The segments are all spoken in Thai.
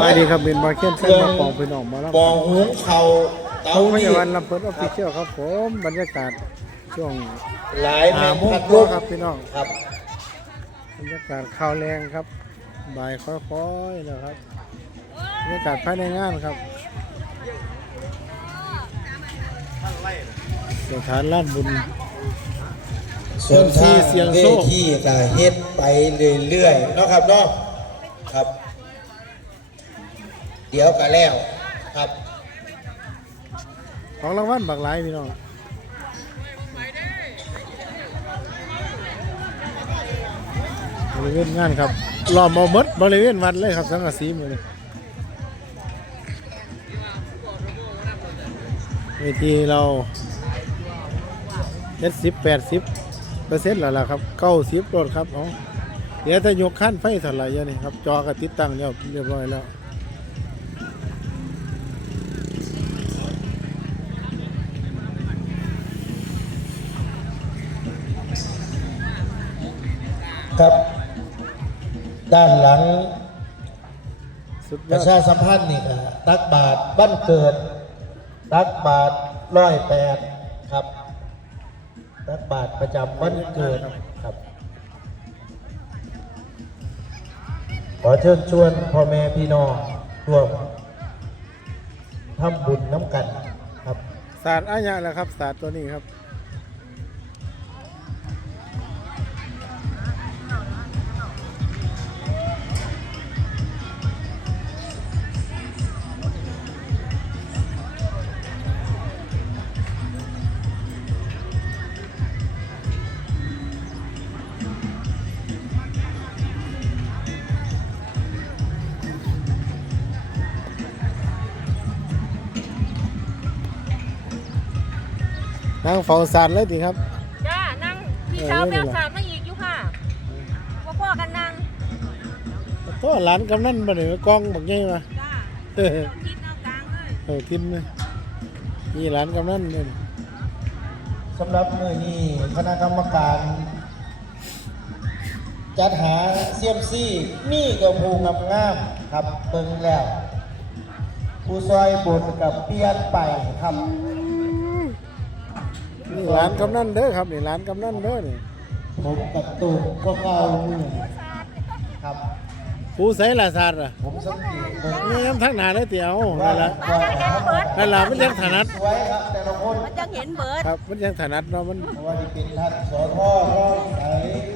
มาดีครับเป็นมาเขียนเส้นมาปองพี่น้องมาแล้วปองหุงเขาเตาเขาไม่นี่ใช่วันลำเพิดออฟฟิเชียลครับผมบรรยากาศช่วงหลายแมหางโมงพัดกลว่ามครับพี่น้องครับบรรยากาศข่าวแรงครับบ่ายค่อยๆนะครับบรรยากาศภายในงานครับสถานลาดบุญส่วนทางเสียงเวโชคทีก็เฮ็ดไปเรื่อยๆเนาะครับเนาะครับ เดี๋ยวก็แล้วครับ ของรางวัลบักหลายพี่น้องบริเวณงานครับล้อมเอาหมดบริเวณวัดเลยครับสังกะสีหมือนี้เวทีเราเจ็ดสิบแปดสิบเปอร์เซ็นต์แล้วล่ะครับเก้าสิบรถครับเอาเดี๋ยวจะยกขั้นไฟเท่าไหร่ยนี่ครับ จอก็ติดตั้งแล้วเรียบร้อยแล้ว ครับ ด้านหลังสุดยปอระดชาสัมพันธ์นี่ก็ตักบาทบ้านเกิด ตักบาทร้อยแปดครับ ตักบาทประจำวันเกิดครับ ขอเชิญชวนพ่อแม่พี่น้องร่วมทำบุญน้ำกันครับ ศาสตร์อาญะแหละครับศาสตร์ตัวนี้ครับ นั่งเฝ้าศาสตร์เลยดีครับ จ้านั่งพี่สาวแบงสามมาอีกอยู่ค่ะพ่อพ่อกันนั่งตัวหลานกำนันบ่ได้กล้องบักใหญ่มาจ้าเออคิดเอากลางเลยเออทิมเลยนี่หลานกำนันเนี่ยสำหรับมือนี้คณะกรรมการ จัดหาเซียมซี่นี่กับภูงามงามๆครับเบิ่งแล้วผู้ซอยบุญกับเปียนไปครับ นี่หลานกำนันเด้อครับนี่หลานกำนันเด้อนี่ผมกับตูนก็เข้ามือครับ ผู้ใส่ละศาสตร์อะผมสังเกตเบิ่งนี่น้ำทั้งหนาได้เตียวว่านั่นละว่านั่นละมันยังถนัดสวยครับแต่ละคนมันจะเห็นเบิร์ดครับ มันยังถนัดเนาะมันเพราะว่าที่เป็นท่านสอทอร้องไหน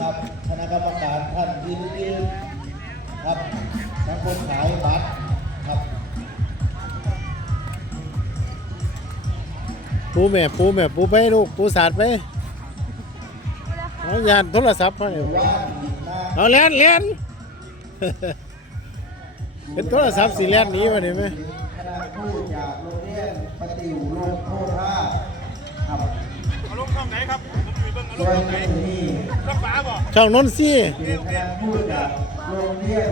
ครับคณะกรรมการท่านยินดีครับทั้งคนขายบัตร ปูแม่ปูแม่ปูไปลูกปูศาสตร์ไปเอายานโทรศัพท์มาเนี่ยว่านดินหน้าเอาเล่นเล่นเป็นโทรศัพท์สีแล่นหนี้มาเนี่ยไหมคณะผู้จากโรงเรียนปฏิวโรงโทธาครับเอาลงช่องไหนครับผมอยู่เบิ่งเอาลโดงยช่องไหนที่ช่องฟ้าบ่ช่องนนท์ซี่เป็นคณะผู้จากโรงเรียน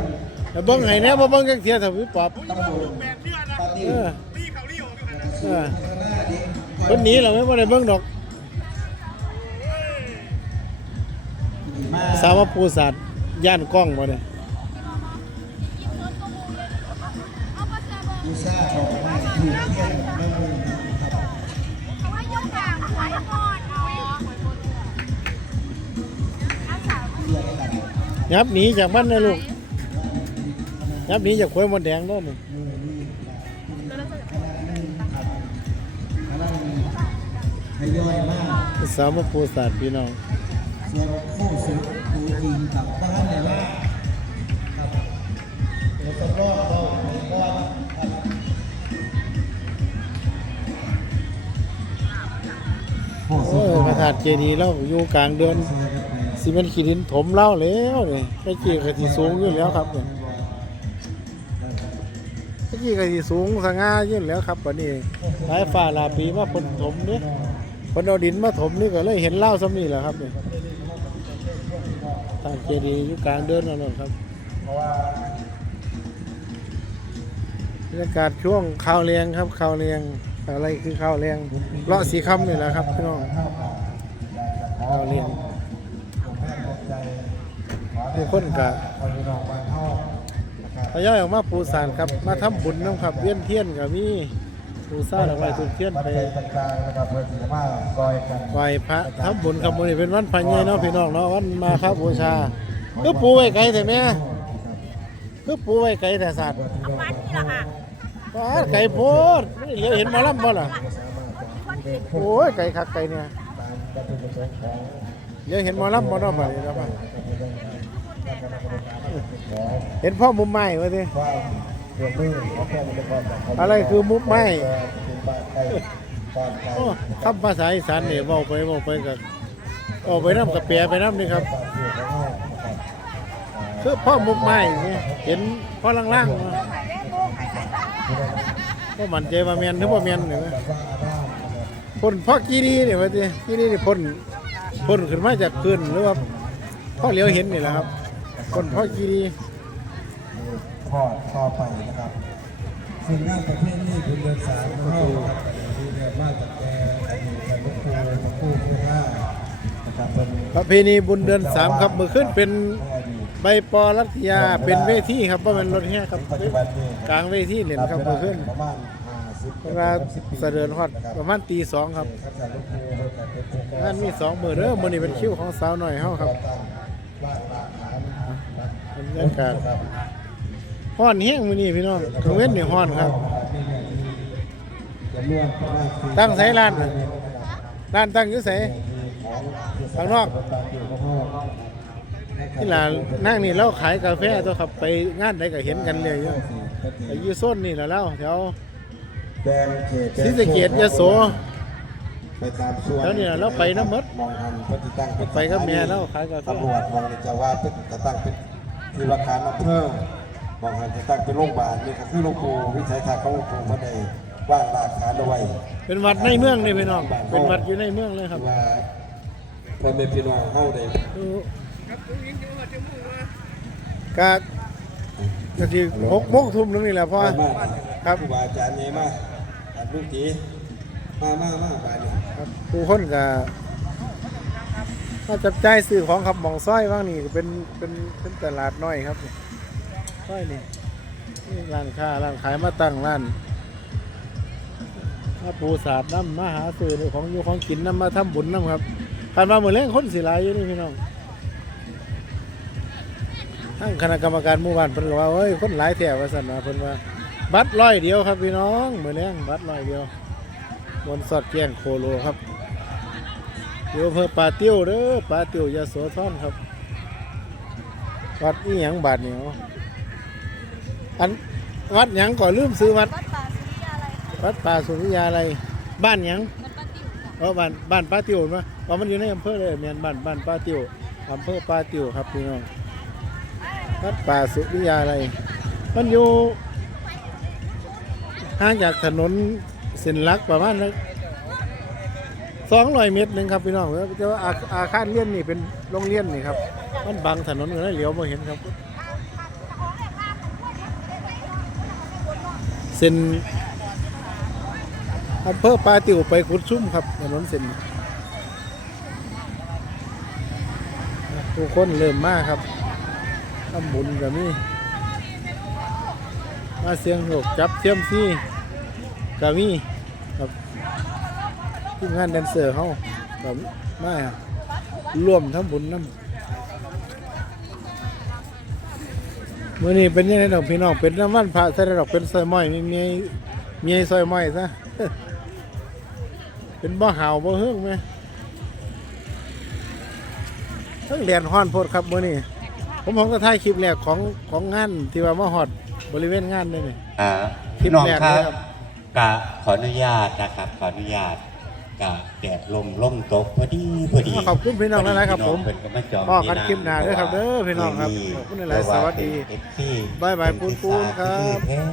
แต่เบิ่งให้แน่บ่เบิ่งจักเที่ยเถอะพี่ป๊อบตำบลแปดเดือนนะปฏิเอวอตีเขาเลี้ยวอยู่นะเออคณะ เด็กเพิ่นหนีแล้วไม่ได้เบิ่งดอกมาสาวปูศาสตร์ย่านกล้องบ่เนี่ยอุตสาห์ออกมาถูกเที่ยงแม่มือครับยับหนีจากบ้านนะลูกยับหนีจากควยมดแดงโน่นนี่ ย่อยมากสาวปูศาสตร์พี่น้องส่วนผู้สุดผู้จริงกับบ้านเนี่ยว่าครับเดี๋ยวสำรองเราไปก่อนครับโอ้ยพระธาตุเจดีย์เราอยู่กลางเดือนสิมันขีดินถมเล่าแล้วเนี่ยไอ้กี้ก็สิสูงอยู่แล้วครับเนี่ยไอ้กี้ก็สิสูงสง่าอยู่แล้วครับบัดนี้สายฟ้าลาปีมาเพิ่นถมเนี่ย เพิ่นเอาดินมาถมนี่ก็เลยเห็นเล่าซ้ำนี่แหละครับนี่ทางเจดีย์อยู่กลางเดือนนั่นนะครับเพราะว่าบรรยากาศช่วงข้าวเลียงครับข้าวเลียงอะไรคือข้าวเลียงเลาะสีคำนี่แหละครับพี่น้องข้าวเลียงทุกคนกับคนพี่น้องบ้านเฮานะย่อยออกมาปูสารครับมาทำบุญน้ำครับเวียนเทียนกับมี ปูซาดอกไม้ตุนเทียนไปปัจจัยต่างๆนะครับเพื่อที่จะมาซอยกันไหวพระทำบุญครับมื้อนี้เป็นวันพระใหญ่เนาะพี่น้องเนาะวันมาครับบูชาคือปูไว้ไกลแต่แม่คือปูไว้ไกลแต่สัตว์วัดนี่ละค่ะว้าไก่โพดไม่เหลียวเห็นหมาลำบ่ล่ะโอ้ยไก่คักไก่เนี่ยเหลียวเห็นหมาลำบ่เนาะบ่นี่เห็นพ่อมุมไม้ว่าสิเรื่องมือขอแค่มันเป็นความ อะไรคือมุมไม้เป็นบ้านใกล้บ้านไกลโอ้คำภาษาอีสานเนี่ยเว้าไปเว้าไปก็เอาไปน้ำกับแปรไปน้ำนี่ครับ คือพ่อมุมไม้นี่เห็นพ่อล่างๆเนาะพ่อมั่นใจว่าแม่นหรือบ่แม่นนี่นะพ่นพ่อกีรีนี่ว่าสิกีรีนี่พ่นพ่นขึ้นมาจากพื้นหรือว่าพ่อเหลียวเห็นนี่แหละครับพ่นพ่อกีรี ทอดต่อไปนะครับสิ่งงานประเภทนี้เป็นเดือนสายมนะครับที่เรียกว่าตะแกอดีตหลวงปู่หลวงปู่ผู้ห้านะครับเป็นประเพณีบุญเดือนสามครับเมื่อขึ้นเป็นใบปอรัตยาเป็นเวทีครับว่าเป็นรถแห่ครับกลางเวทีเล่นครับเมื่อขึ้นเวลาเสด็จฮอดประมาณตีสองครับนอาจารย์หลวงปู่นมีสองมือเด้อมื้อนี้เป็นคิวของสาวหน่อยเฮาครับบรรยากาศ ฮ้อนแห้งมื้อนี้พี่น้องกลางเว้นนี่ฮ้อนครับ ตั้งไสร้านน่ะร้านตั้งอยู่ไสข้างนอกที่ร้านนั่งนี่เราขายกาแฟตัวครับไปงานใดก็เห็นกันเลยอยู่ไปอยู่โซนนี่แหละแล้วแถวแดงเขตศรีสะเกษยโสไปตามส่วนแล้วเนี่ยเราไปน้ำมดมองหันพติตั้งไปกับแม่เราขายกาแฟตำรวจมองนี่จะว่าเป็นจะตั้งเป็นที่ว่าการอำเภอ มองหันจะตั้งเป็นโรงพยาบาลนี่ก็คือหลวงปู่วิสัยทัศน์ของหลวงปู่พระใดว่างรากฐานเอาไว้เป็นวัดในเมืองนี่พี่น้อง เป็นวัดอยู่ในเมืองเลยครับว่าพ่อแม่พี่น้องเฮาได้กะกะที่หกโมงทุ่มนึงนี่แหละพ่อมามาครับครูบาอาจารย์ใหญ่มาอาจารย์ลุงตีมามามาบาดนี้ครับผู้คนก็มาจับจ่ายซื้อของครับหมองซ้อยว่างนี่ก็เป็นเป็นเป็นตลาดน้อยครับ ซ้อยนี่นี่ร้านค้าร้านขายมาตั้งร้านมาปูสาดน้ำมาหาซื้อของอยู่ของกินน้ำมาทำบุญน้ำครับการมาเหมื่อเล่งคนสิลายอยู่นี่พี่น้องทั้งคณะกรรมการหมู่บ้านเพิ่นว่าเฮ้ยคนหลายแถวว่าสั่นมาเพิ่นว่า บัตรร้อยเดียวครับพี่น้องเหมื่อเล่งบัตรร้อยเดียวบนสอดแจ้งโคโลครับอยู่อำเภอป่าติ้วเด้อป่าติ้วยาโสธรครับวัดนี่หยังบาทเหนียว อันวัดหยังก่อนลืมซื้อวัด วัดป่าศรีอะไรค่ะวัดป่าสุริยาอะไร บ้านหยังมันป้าติ๋วค่ะเออบ้านบ้านป่าติ้วมาว่ามันอยู่ในอำเภอเลยเมียนบ้านบ้านป่าติ้วอำเภอป่าติ้วครับพี่น้องวัดป่าสุริยาอะไร มันอยู่ห่างจากถนนเส้นหลักประมาณสองร้อยเมตรหนึ่งครับพี่น้องแต่ว่าอาอาคารเรียนนี่เป็นโรงเรียนนี่ครับ มันบังถนนอยู่นะเหลียวมาเห็นครับ เส้นอำเภอปาติวไปกุดซุ่มครับถนนเส้นนี้ทุกคนเริ่มมากครับทำบุญกับนี่มาเสียงโหกจับเทียมซี่กับมีครับทีมงานแดนเซอร์เขากับมาร่วมทำบุญน้ำ มื่อนี้เป็นยังไงดอกพี่น้องเป็นน้ำมันพระใส่ดอกเป็นซอยม้อยมีเมียเมียซอยม้อยซะเป็นบ่หาวบ่เฮืองไหมเพิ่งเรียนฮ้อนโพดครับมื้อนี้ผมผมก็ถ่ายคลิปแรกของของงานที่ว่ามาฮอดบริเวณงานนี่นี่อ่าคลิปพี่น้องแรกครัเลยบครับกะขออนุญาตนะครับขออนุญาต กะแดดลมล่มตกพอดีพอดีขอบคุณพี่น้องหลายๆครับผมพี่น้องเพิ่นก็มาจองพ่อกันคลิปหน้าเด้อครับเด้อพี่น้องครับขอบคุณหลายๆสวัสดีเอฟซีบ๊ายบายปูนๆครับแท้